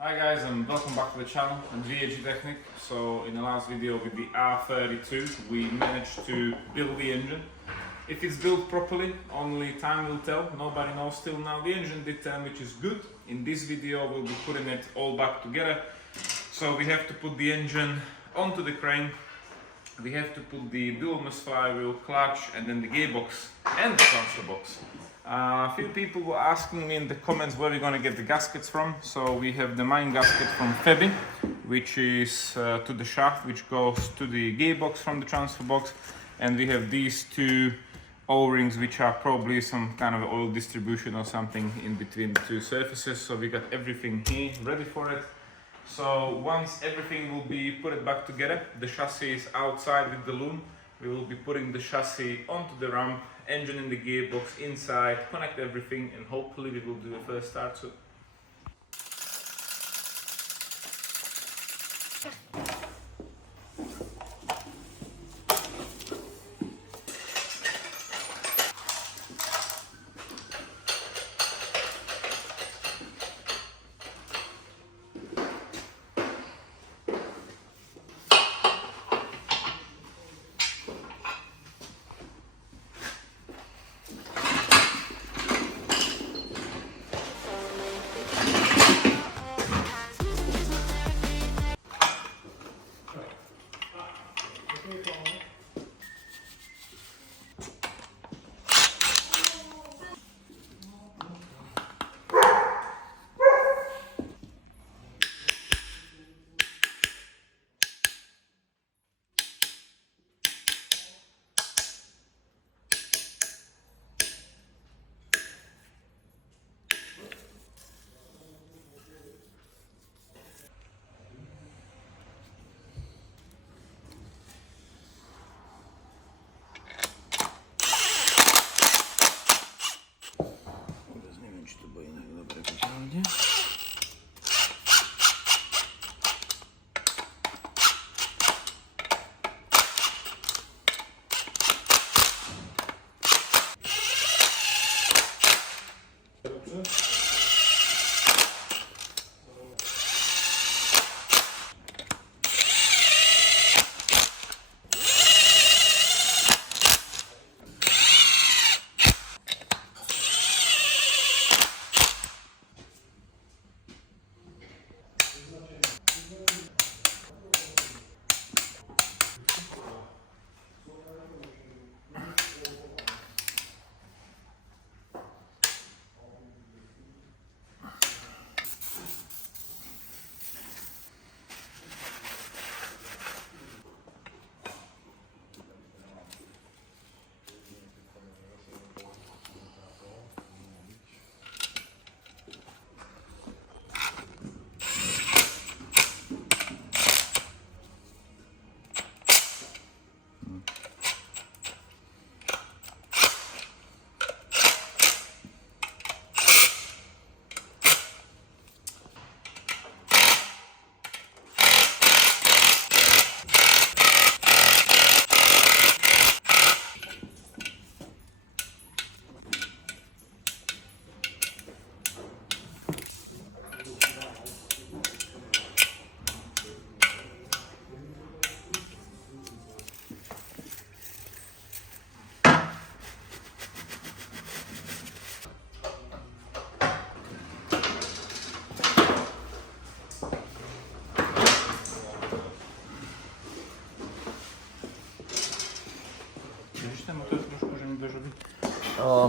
Hi guys, and welcome back to the channel. I'm VAG Technic. So in the last video with the R32 we managed to build the engine. If it's built properly, only time will tell. Nobody knows till now. The engine did tell, which is good. In this video we'll be putting it all back together. So we have to put the engine onto the crane. We have to put the dual mass flywheel, clutch, and then the gearbox and the transfer box. A few people were asking me in the comments where we're going to get the gaskets from. So we have the main gasket from Febi, which is to the shaft, which goes to the gearbox from the transfer box. And we have these two O-rings, which are probably some kind of oil distribution or something in between the two surfaces. So we got everything here ready for it. So once everything will be put back together, the chassis is outside with the loom. We will be putting the chassis onto the ramp, engine in the gearbox inside, connect everything, and hopefully we will do the first start soon.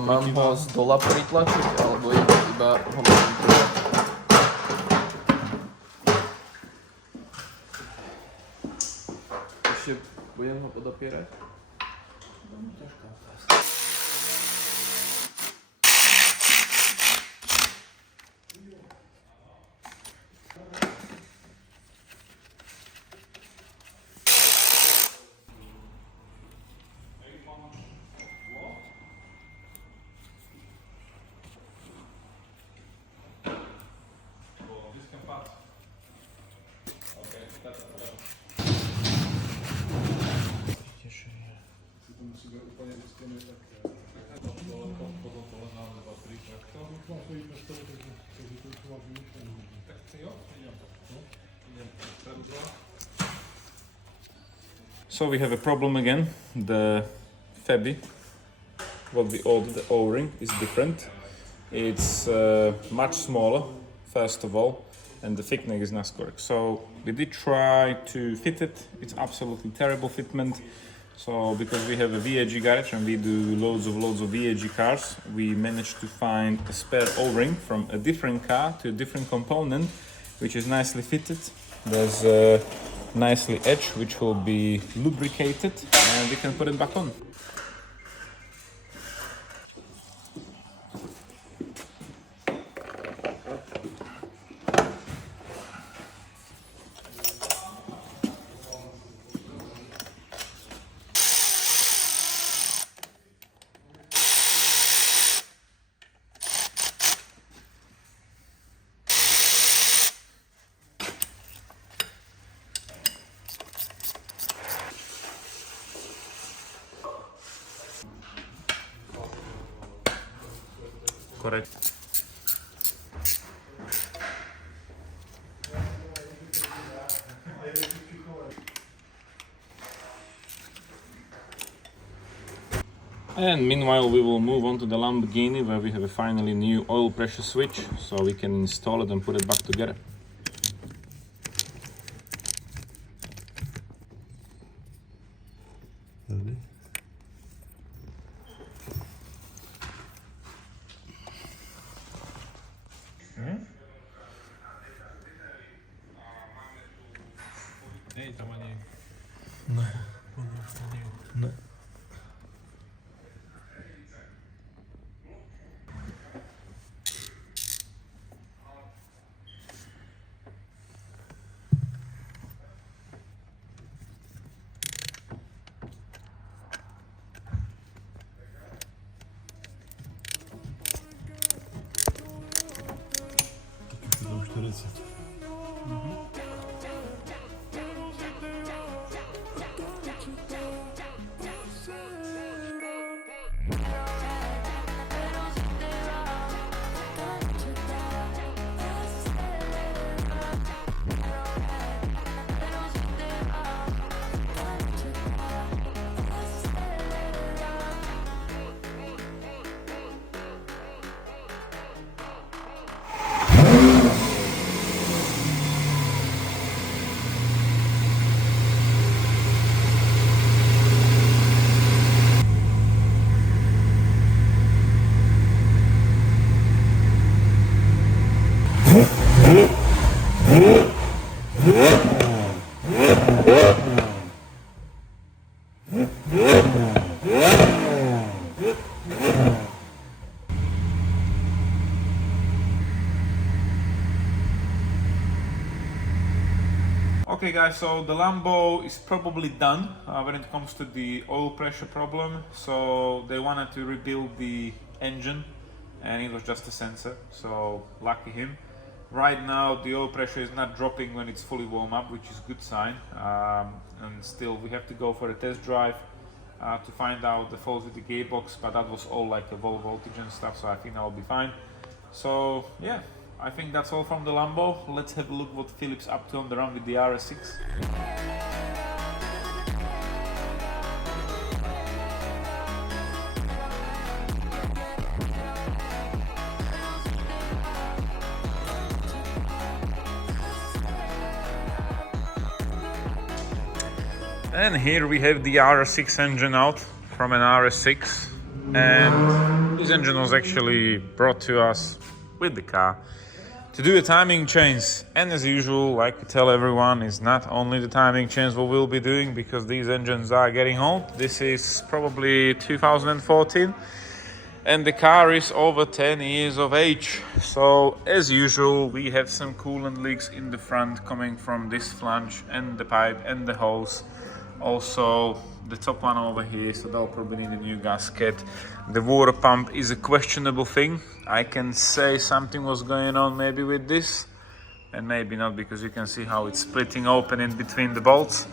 Mám ho z dola pritlačiť, alebo iba ho mám pritlačiť? Ešte budem ho podopierať? Ťažká otázka. Tak jo? So we have a problem again. The Fabi, what we ordered, the O-ring, is different. It's much smaller, first of all, and the thickness is not correct. So we did try to fit it. It's absolutely terrible fitment. So because we have a VAG garage and we do loads of VAG cars, we managed to find a spare O-ring from a different car to a different component, which is nicely fitted. There's a nicely edged, which will be lubricated, and we can put it back on. Correct. And meanwhile we will move on to the Lamborghini, where we have a finally new oil pressure switch, so we can install it and put it back together. Ej, tam nie. Ne. Tam 40. Okay guys, so the Lambo is probably done when it comes to the oil pressure problem. So they wanted to rebuild the engine and it was just a sensor, so lucky him. Right now the oil pressure is not dropping when it's fully warm up, which is a good sign. And still we have to go for a test drive to find out the fault with the gearbox, but that was all like a low voltage and stuff, so I think I'll be fine. So yeah, I think that's all from the Lambo. Let's have a look what Philip's up to on the run with the RS6. And here we have the RS6 engine out from an RS6, and this engine was actually brought to us with the car to do a timing change. And as usual, like we tell everyone, it's not only the timing change what we'll be doing, because these engines are getting old. This is probably 2014 and the car is over 10 years of age. So as usual, we have some coolant leaks in the front coming from this flange and the pipe and the hose. Also the top one over here, so they'll probably need a new gasket. The water pump is a questionable thing. I can say something was going on maybe with this, and maybe not, because you can see how it's splitting open in between the bolts.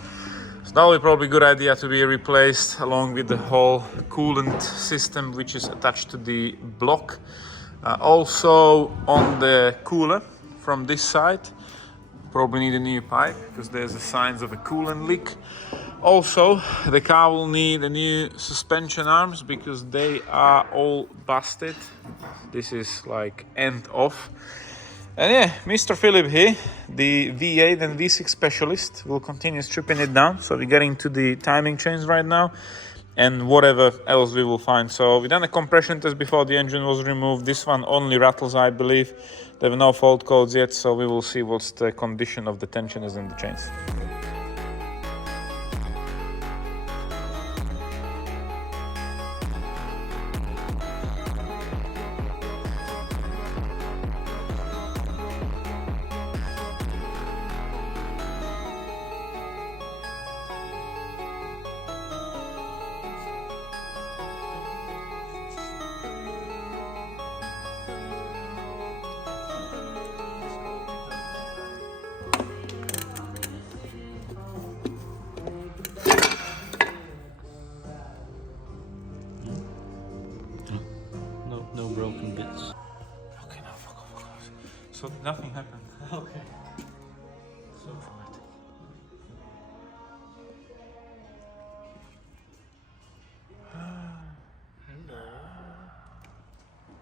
So that will be probably a good idea to be replaced, along with the whole coolant system which is attached to the block. Also on the cooler from this side, probably need a new pipe because there's the signs of a coolant leak. Also, the car will need a new suspension arms because they are all busted. This is like end off. And yeah, Mr. Philip here, the V8 and V6 specialist, will continue stripping it down. So we're getting to the timing chains right now and whatever else we will find. So we done a compression test before the engine was removed. This one only rattles, I believe. There were no fault codes yet, so we will see what's the condition of the tensioners and the chains. No broken bits. Okay, now fuck off. So nothing happened. Okay. So fine.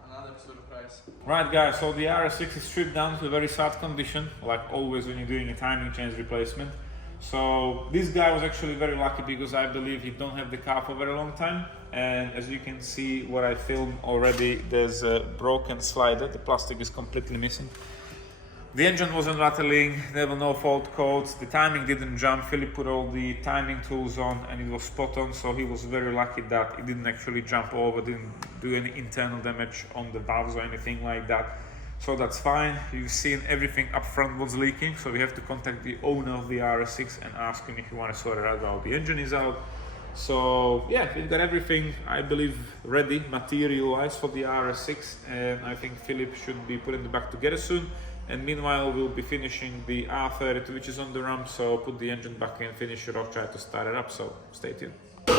Another surprise. Right guys, so the RS6 is stripped down to a very sad condition, like always when you're doing a timing chain replacement. So this guy was actually very lucky because I believe he don't have the car for a very long time. And as you can see what I filmed already, there's a broken slider, the plastic is completely missing. The engine wasn't rattling, there were no fault codes, the timing didn't jump. Philip put all the timing tools on and it was spot on, so he was very lucky that it didn't actually jump over, didn't do any internal damage on the valves or anything like that. So that's fine. You've seen everything up front was leaking, so we have to contact the owner of the RS6 and ask him if you want to sort it out while the engine is out. So yeah, we've got everything, I believe, ready material-wise for the RS6, and I think Philip should be putting it back together soon. And meanwhile, we'll be finishing the R32, which is on the ramp, so put the engine back in, finish it off, try to start it up, so stay tuned. So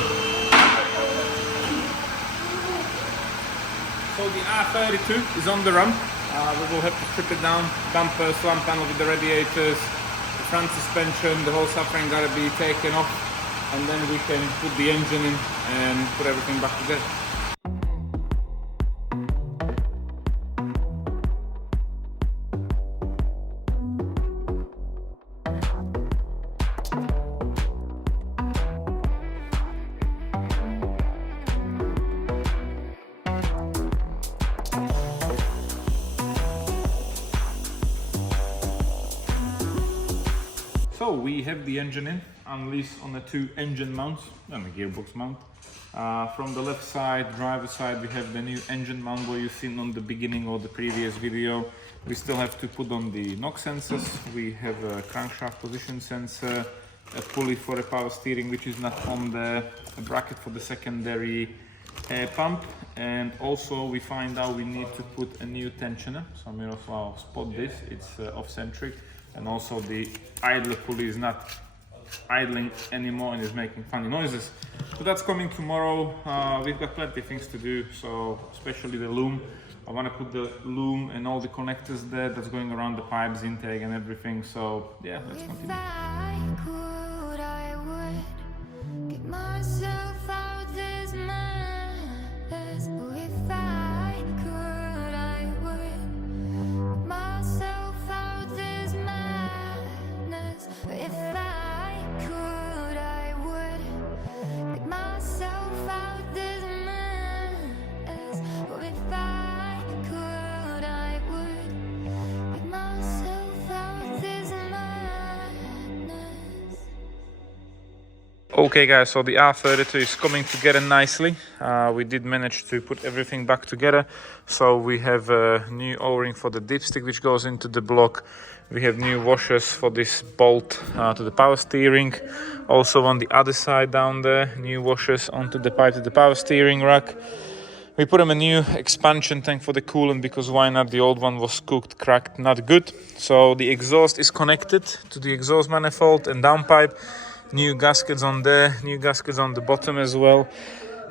the R32 is on the ramp. We will have to strip it down, bumper, slam panel with the radiators, the front suspension, the whole subframe got to be taken off, and then we can put the engine in and put everything back together. So we have the engine in, unleashed on the two engine mounts and the gearbox mount. From the left side, driver side, we have the new engine mount where you've seen on the beginning of the previous video. We still have to put on the knock sensors. We have a crankshaft position sensor, a pulley for the power steering which is not on the bracket for the secondary pump, and also we find out we need to put a new tensioner. So Miroslav spot this, it's off-centric. And also the idler pulley is not idling anymore and is making funny noises. So that's coming tomorrow. We've got plenty of things to do, so especially the loom. I want to put the loom and all the connectors there that's going around the pipes, intake and everything. So yeah, let's continue. If I could, I would get myself out this mess. Oh, if I could, I would get myself out this madness. If I could, I would get myself out this mess. Oh, if I could, I would get myself out this madness. Okay guys, so the R32 is coming together nicely. We did manage to put everything back together. So we have a new O-ring for the dipstick which goes into the block. We have new washers for this bolt to the power steering. Also on the other side down there, new washers onto the pipe to the power steering rack. We put in a new expansion tank for the coolant because why not? The old one was cooked, cracked, not good. So the exhaust is connected to the exhaust manifold and downpipe. New gaskets on there, new gaskets on the bottom as well.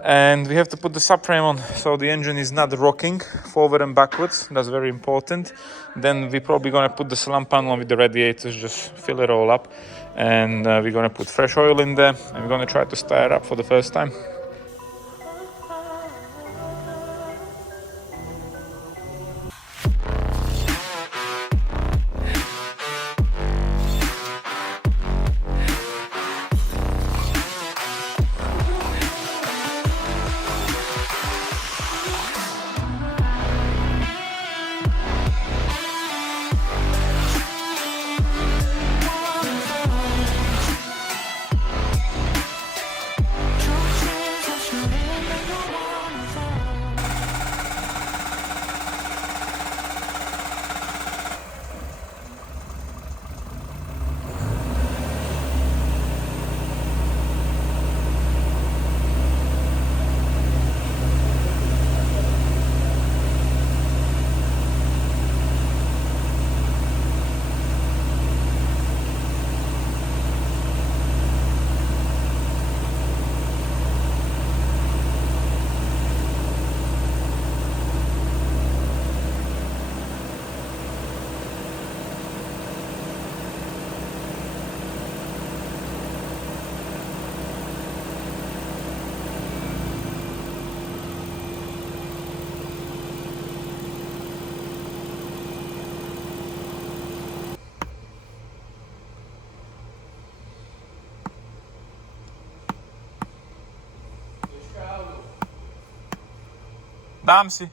And we have to put the subframe on so the engine is not rocking forward and backwards. That's very important. Then we're probably going to put the slam panel on with the radiators, just fill it all up. And we're going to put fresh oil in there, and we're going to try to start it up for the first time. Dam si.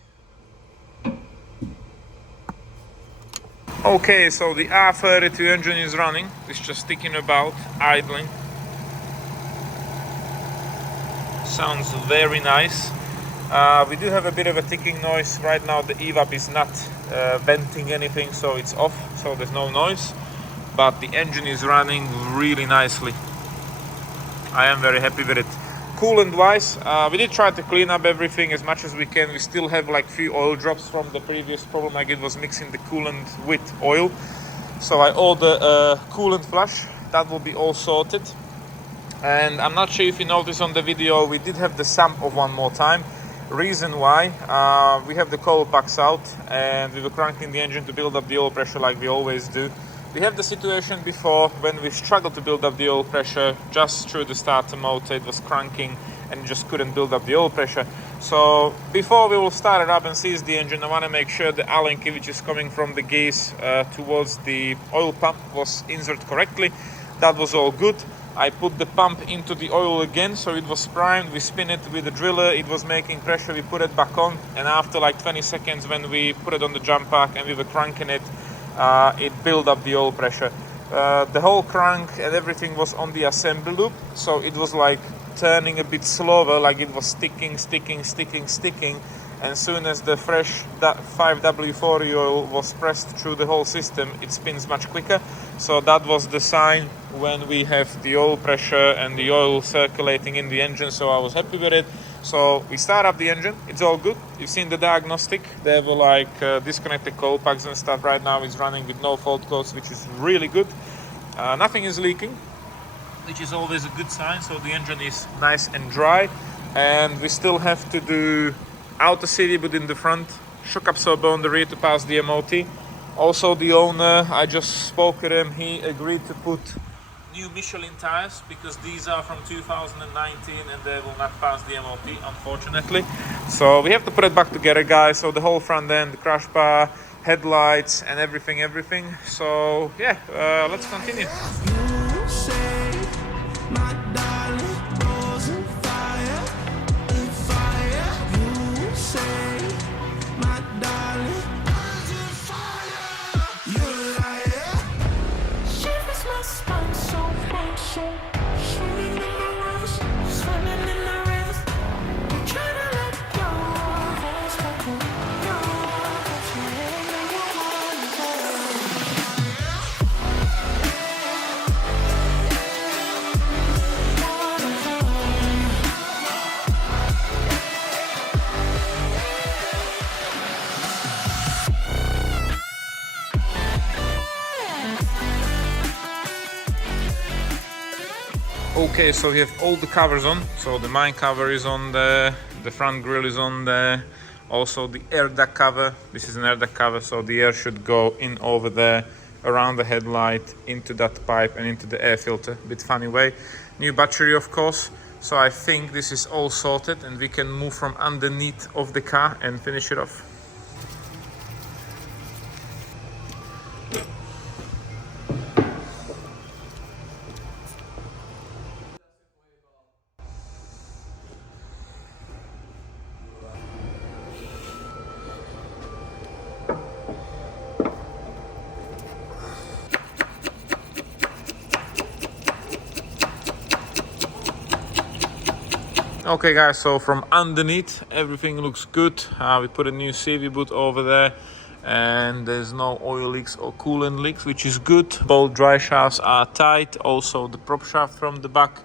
Okay, so the R32 engine is running. It's just sticking about, idling. Sounds very nice. We do have a bit of a ticking noise. Right now the evap is not venting anything, so it's off, so there's no noise. But the engine is running really nicely. I am very happy with it. Coolant wise, we did try to clean up everything as much as we can. We still have like few oil drops from the previous problem. Like it was mixing the coolant with oil. So I ordered a coolant flush. That will be all sorted. And I'm not sure if you noticed on the video, we did have the sump of one more time. Reason why, we have the coil packs out and we were cranking the engine to build up the oil pressure like we always do. We have the situation before when we struggled to build up the oil pressure just through the starter motor. It was cranking and just couldn't build up the oil pressure. So before we will start it up and seize the engine, I want to make sure the Allen key which is coming from the gears towards the oil pump was inserted correctly. That was all good. I put the pump into the oil again, so it was primed. We spin it with the driller, it was making pressure, we put it back on, and after like 20 seconds when we put it on the jump pack and we were cranking it, it built up the oil pressure. The whole crank and everything was on the assembly loop, so it was like turning a bit slower, like it was sticking, and soon as the fresh 5W40 oil was pressed through the whole system, it spins much quicker. So that was the sign when we have the oil pressure and the oil circulating in the engine, so I was happy with it. So we start up the engine, it's all good. You've seen the diagnostic, there were like disconnected coil packs and stuff. Right now it's running with no fault codes, which is really good. Nothing is leaking, which is always a good sign, so the engine is nice and dry. And we still have to do outer CV boot in the front, shock absorber on the rear to pass the MOT. Also the owner, I just spoke with him, he agreed to put new Michelin tires because these are from 2019 and they will not pass the MOT, unfortunately. So we have to put it back together, guys. So the whole front end, the crash bar, headlights and everything. So yeah, let's continue. Okay, so we have all the covers on. So the main cover is on there, the front grille is on there, also the air duct cover. This is an air duct cover, so the air should go in over there, around the headlight, into that pipe and into the air filter. Bit funny way. New battery, of course. So I think this is all sorted and we can move from underneath of the car and finish it off. Okay guys, so from underneath everything looks good. We put a new CV boot over there and there's no oil leaks or coolant leaks, which is good. Both dry shafts are tight, also the prop shaft from the back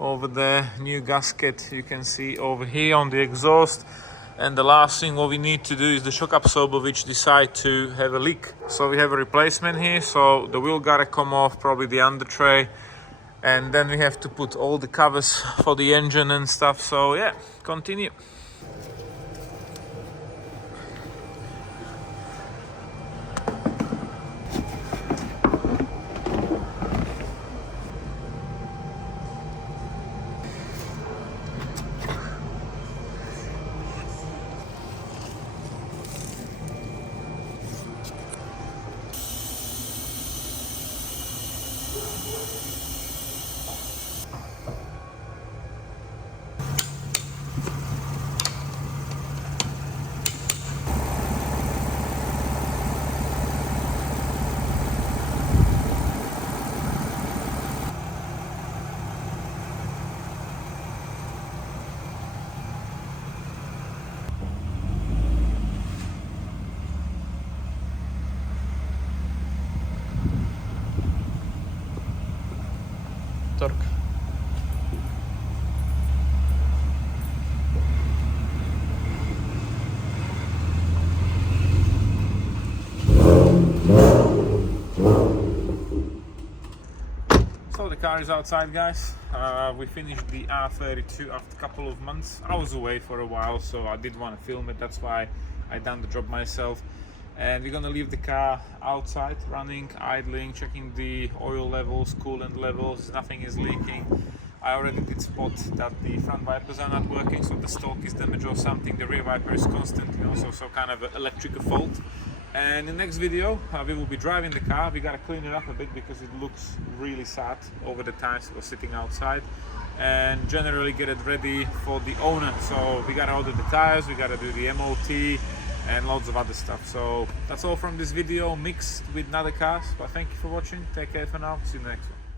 over there. New gasket you can see over here on the exhaust. And the last thing what we need to do is the shock absorber, which decide to have a leak. So we have a replacement here, so the wheel gotta come off, probably the under tray. And then we have to put all the covers for the engine and stuff. So yeah, continue. Torque. So the car is outside, guys. We finished the R32 after a couple of months. I was away for a while, so I did want to film it. That's why I done the job myself. And we're gonna leave the car outside, running, idling, checking the oil levels, coolant levels. Nothing is leaking. I already did spot that the front wipers are not working, so the stalk is damaged or something. The rear wiper is constantly also so kind of an electrical fault. And in the next video, we will be driving the car. We gotta clean it up a bit because it looks really sad over the times it was sitting outside. And generally get it ready for the owner. So we gotta order the tires, we gotta do the MOT, and loads of other stuff. So that's all from this video, mixed with other cars. But thank you for watching. Take care for now. See you in the next one.